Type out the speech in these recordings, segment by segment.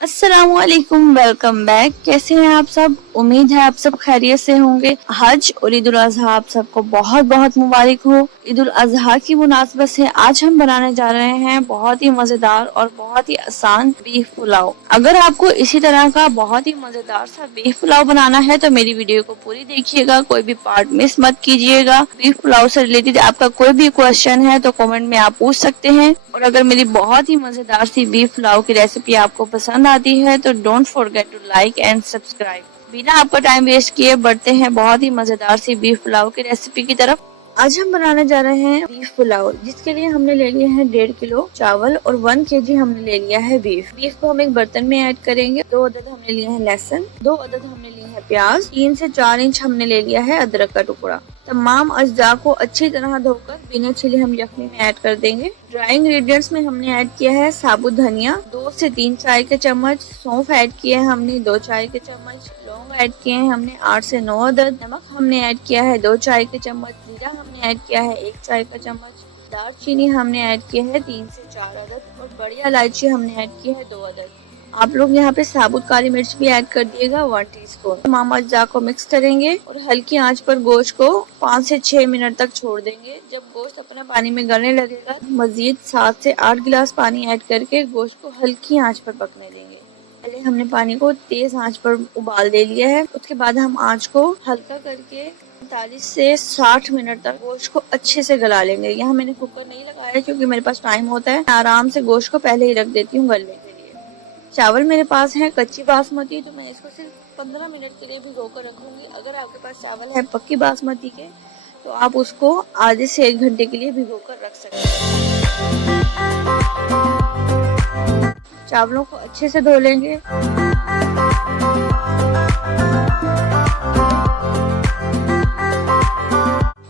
अस्सलामुअलैकुम, welcome back. कैसे हैं आप सब? उम्मीद है आप सब खैरियत से होंगे। हज और ईद उल अजहा आप सबको बहुत बहुत मुबारक हो। ईद उल अजहा की मुनासबत से आज हम बनाने जा रहे हैं बहुत ही मजेदार और बहुत ही आसान बीफ पुलाव। अगर आपको इसी तरह का बहुत ही मजेदार सा बीफ पुलाव बनाना है तो मेरी वीडियो को पूरी देखिएगा, कोई भी पार्ट मिस मत कीजिएगा। बीफ पुलाव से रिलेटेड आपका कोई भी क्वेश्चन है तो कमेंट में आप पूछ सकते हैं। और अगर मेरी बहुत ही मजेदार सी बीफ पुलाव की रेसिपी आपको पसंद आती है तो don't forget to like and subscribe. बिना आपका टाइम वेस्ट किए बढ़ते हैं बहुत ही मजेदार सी बीफ पुलाव की रेसिपी की तरफ। आज हम बनाने जा रहे हैं बीफ पुलाव, जिसके लिए हमने ले लिए हैं 1.5 किलो चावल और 1 kg हमने ले लिया है बीफ। बीफ को हम एक बर्तन में ऐड करेंगे। 2 अदद हमने लिए हैं लहसुन, 2 अदद हमने लिए हैं प्याज, 3 से 4 इंच हमने ले लिया है अदरक का टुकड़ा। तमाम अज्जा को अच्छी तरह धोकर बिना छिले हम यखनी में ऐड कर देंगे। ड्राई इंग्रेडिएंट्स में हमने ऐड किया है साबुत धनिया 2 से 3 चाय के चम्मच, सौंफ ऐड किए हैं हमने 2 चाय के चम्मच, लौंग ऐड किए हैं हमने 8 से 9 अदद, नमक हमने ऐड किया है 2 चाय के चम्मच, जीरा हमने ऐड किया है 1 चाय का चम्मच, दालचीनी हमने ऐड किया है 3 से 4 अदद और बड़ी इलायची हमने ऐड की है 2 अदद। आप लोग यहाँ पे साबुत काली मिर्च भी ऐड कर दिएगा 1 टीस्पून। तमाम अज्जा को मिक्स करेंगे और हल्की आंच पर गोश्त को 5 से 6 मिनट तक छोड़ देंगे। जब गोश्त अपना पानी में गलने लगेगा मजीद 7 से 8 गिलास पानी ऐड करके गोश्त को हल्की आंच पर पकने देंगे। पहले हमने पानी को तेज आंच पर उबाल दे लिया है, उसके बाद हम आंच को हल्का करके 45 से 60 मिनट तक गोश्त को अच्छे से गला लेंगे। यहाँ मैंने कुकर नहीं लगाया क्योंकि मेरे पास टाइम होता है, आराम से गोश्त को पहले ही रख देती हूँ गलने के लिए। चावल मेरे पास है कच्ची बासमती, तो मैं इसको सिर्फ 15 मिनट के लिए भिगो कर रखूंगी। अगर आपके पास चावल है पक्की बासमती के तो आप उसको आधे से 1 घंटे के लिए भिगो कर रख सकते हैं। चावलों को अच्छे से धो लेंगे।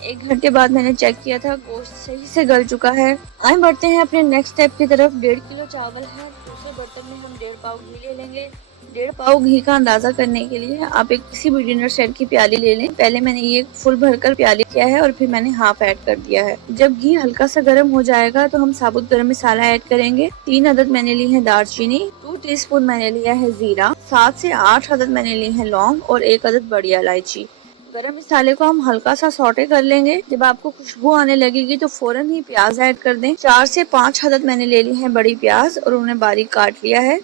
एक घंटे बाद मैंने चेक किया था, गोश्त सही से गल चुका है। आए बढ़ते हैं अपने नेक्स्ट स्टेप की तरफ। 1.5 किलो चावल है, दूसरे बर्तन में हम 1.5 पाव घी ले लेंगे। 1.5 पाव घी का अंदाजा करने के लिए आप एक किसी भी डिनर सेट की प्याली ले लें। पहले मैंने ये फुल भरकर प्याली किया है और फिर मैंने हाफ ऐड कर दिया है। जब घी हल्का सा गर्म हो जाएगा तो हम साबुत गरम मसाला ऐड करेंगे। 3 अदद मैंने ली है दालचीनी, 2 टीस्पून मैंने लिया है जीरा, 7 से 8 अदद मैंने ली है लौंग और 1 अदद बड़ी इलायची। गरम मसाले को हम हल्का सा सौटे कर लेंगे। जब आपको खुशबू आने लगेगी तो फौरन ही प्याज ऐड कर दें। 4 से 5 अदद मैंने ले ली है बड़ी प्याज और उन्हें बारीक काट लिया है।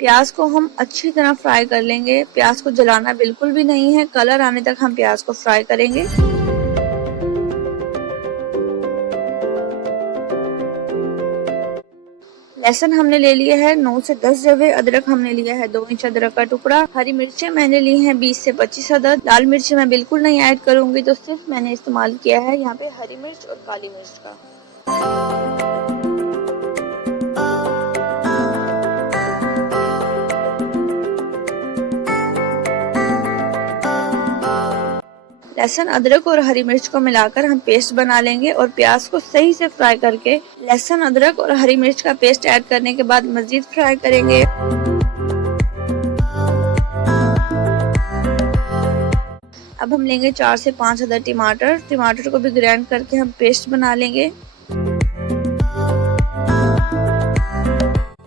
प्याज को हम अच्छी तरह फ्राई कर लेंगे। प्याज को जलाना बिल्कुल भी नहीं है, कलर आने तक हम प्याज को फ्राई करेंगे। लहसुन हमने ले लिया है 9 से 10 जवे, अदरक हमने लिया है 2 इंच अदरक का टुकड़ा, हरी मिर्चें मैंने ली हैं 20 से 25 अदद। लाल मिर्च मैं बिल्कुल नहीं ऐड करूंगी, तो सिर्फ मैंने इस्तेमाल किया है यहाँ पे हरी मिर्च और काली मिर्च का। लहसुन, अदरक और हरी मिर्च को मिलाकर हम पेस्ट बना लेंगे और प्याज को सही से फ्राई करके लहसुन, अदरक और हरी मिर्च का पेस्ट ऐड करने के बाद मजीद फ्राई करेंगे। अब हम लेंगे 4 से 5 अदद टमाटर को भी ग्राइंड करके हम पेस्ट बना लेंगे।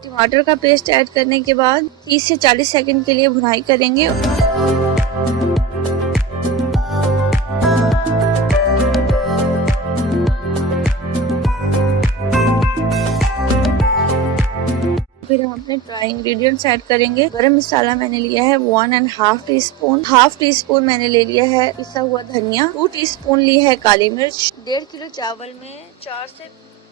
टमाटर का पेस्ट ऐड करने के बाद 30 से 40 सेकंड के लिए भुनाई करेंगे। फिर हम अपने ड्राई इंग्रेडिएंट्स ऐड करेंगे। गरम मसाला मैंने लिया है 1.5 टीस्पून, हाफ टीस्पून मैंने ले लिया है पिसा हुआ धनिया, 2 टीस्पून ली है काली मिर्च। 1.5 किलो चावल में 4 से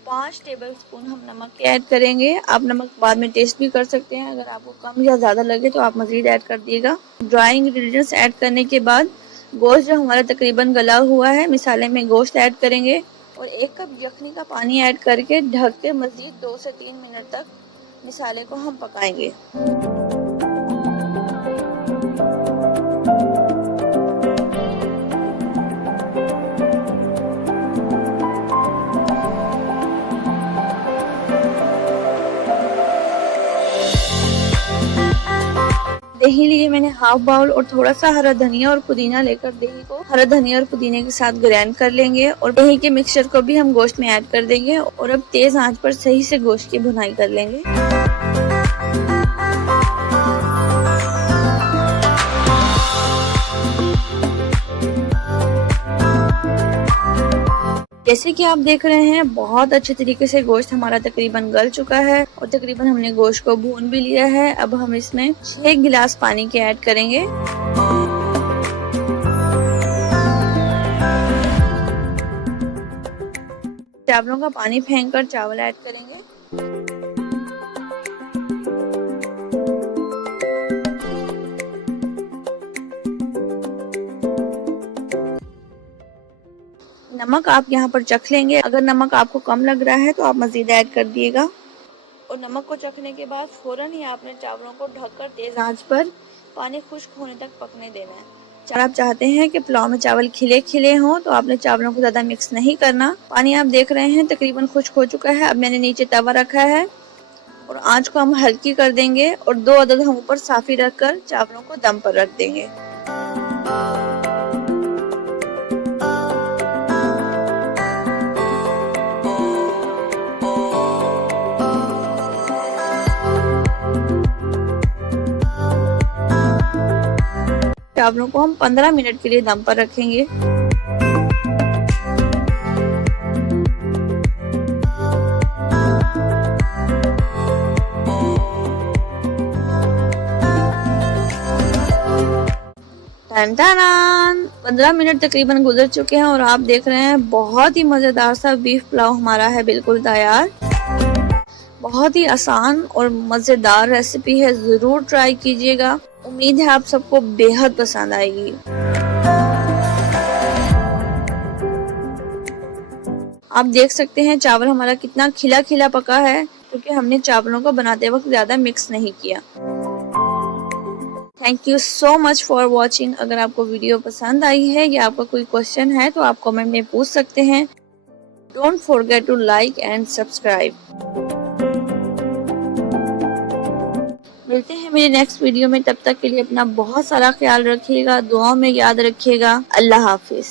5 टेबल स्पून हम नमक ऐड करेंगे। आप नमक बाद में टेस्ट भी कर सकते हैं, अगर आपको कम या ज्यादा लगे तो आप मजीद ऐड कर दिएगा। ड्राई इंग्रेडिएंट्स ऐड करने के बाद गोश्त जो हमारा तकरीबन गला हुआ है, मसाले में गोश्त ऐड करेंगे और 1 कप यखनी का पानी ऐड करके ढक के मजीद 2 से 3 मिनट तक मसाले को हम पकाएंगे। दही लिए मैंने हाफ बाउल और थोड़ा सा हरा धनिया और पुदीना लेकर दही को हरा धनिया और पुदीने के साथ ग्राइंड कर लेंगे और दही के मिक्सचर को भी हम गोश्त में ऐड कर देंगे और अब तेज आंच पर सही से गोश्त की भुनाई कर लेंगे। जैसे कि आप देख रहे हैं बहुत अच्छे तरीके से गोश्त हमारा तकरीबन गल चुका है और तकरीबन हमने गोश्त को भून भी लिया है। अब हम इसमें 6 गिलास पानी के ऐड करेंगे। चावलों का पानी फेंक कर चावल ऐड करेंगे। नमक आप यहाँ पर चख लेंगे। अगर नमक आपको कम लग रहा है तो आप मजीद ऐड कर दिएगा। और नमक को चखने के बाद फौरन ही आपने चावलों को ढककर तेज आंच पर पानी खुश्क होने तक पकने देना है। अगर आप चाहते हैं कि पुलाव में चावल खिले खिले हों तो आपने चावलों को ज्यादा मिक्स नहीं करना। पानी आप देख रहे हैं तकरीबन खुश्क हो चुका है। अब मैंने नीचे तवा रखा है और आंच को हम हल्की कर देंगे और 2 अदद हम ऊपर साफी रखकर चावलों को दम पर रख देंगे। चावलों को हम 15 मिनट के लिए दम पर रखेंगे। टन 15 मिनट तकरीबन गुजर चुके हैं और आप देख रहे हैं बहुत ही मजेदार सा बीफ पुलाव हमारा है बिल्कुल तैयार। बहुत ही आसान और मजेदार रेसिपी है, जरूर ट्राई कीजिएगा। उम्मीद है आप सबको बेहद पसंद आएगी। आप देख सकते हैं चावल हमारा कितना खिला खिला पका है क्योंकि हमने चावलों को बनाते वक्त ज्यादा मिक्स नहीं किया। Thank you so much for watching. अगर आपको वीडियो पसंद आई है या आपका कोई क्वेश्चन है तो आप कमेंट में पूछ सकते हैं। Don't forget to like and subscribe. मिलते हैं मेरे नेक्स्ट वीडियो में, तब तक के लिए अपना बहुत सारा ख्याल रखिएगा, दुआओं में याद रखिएगा। अल्लाह हाफिज।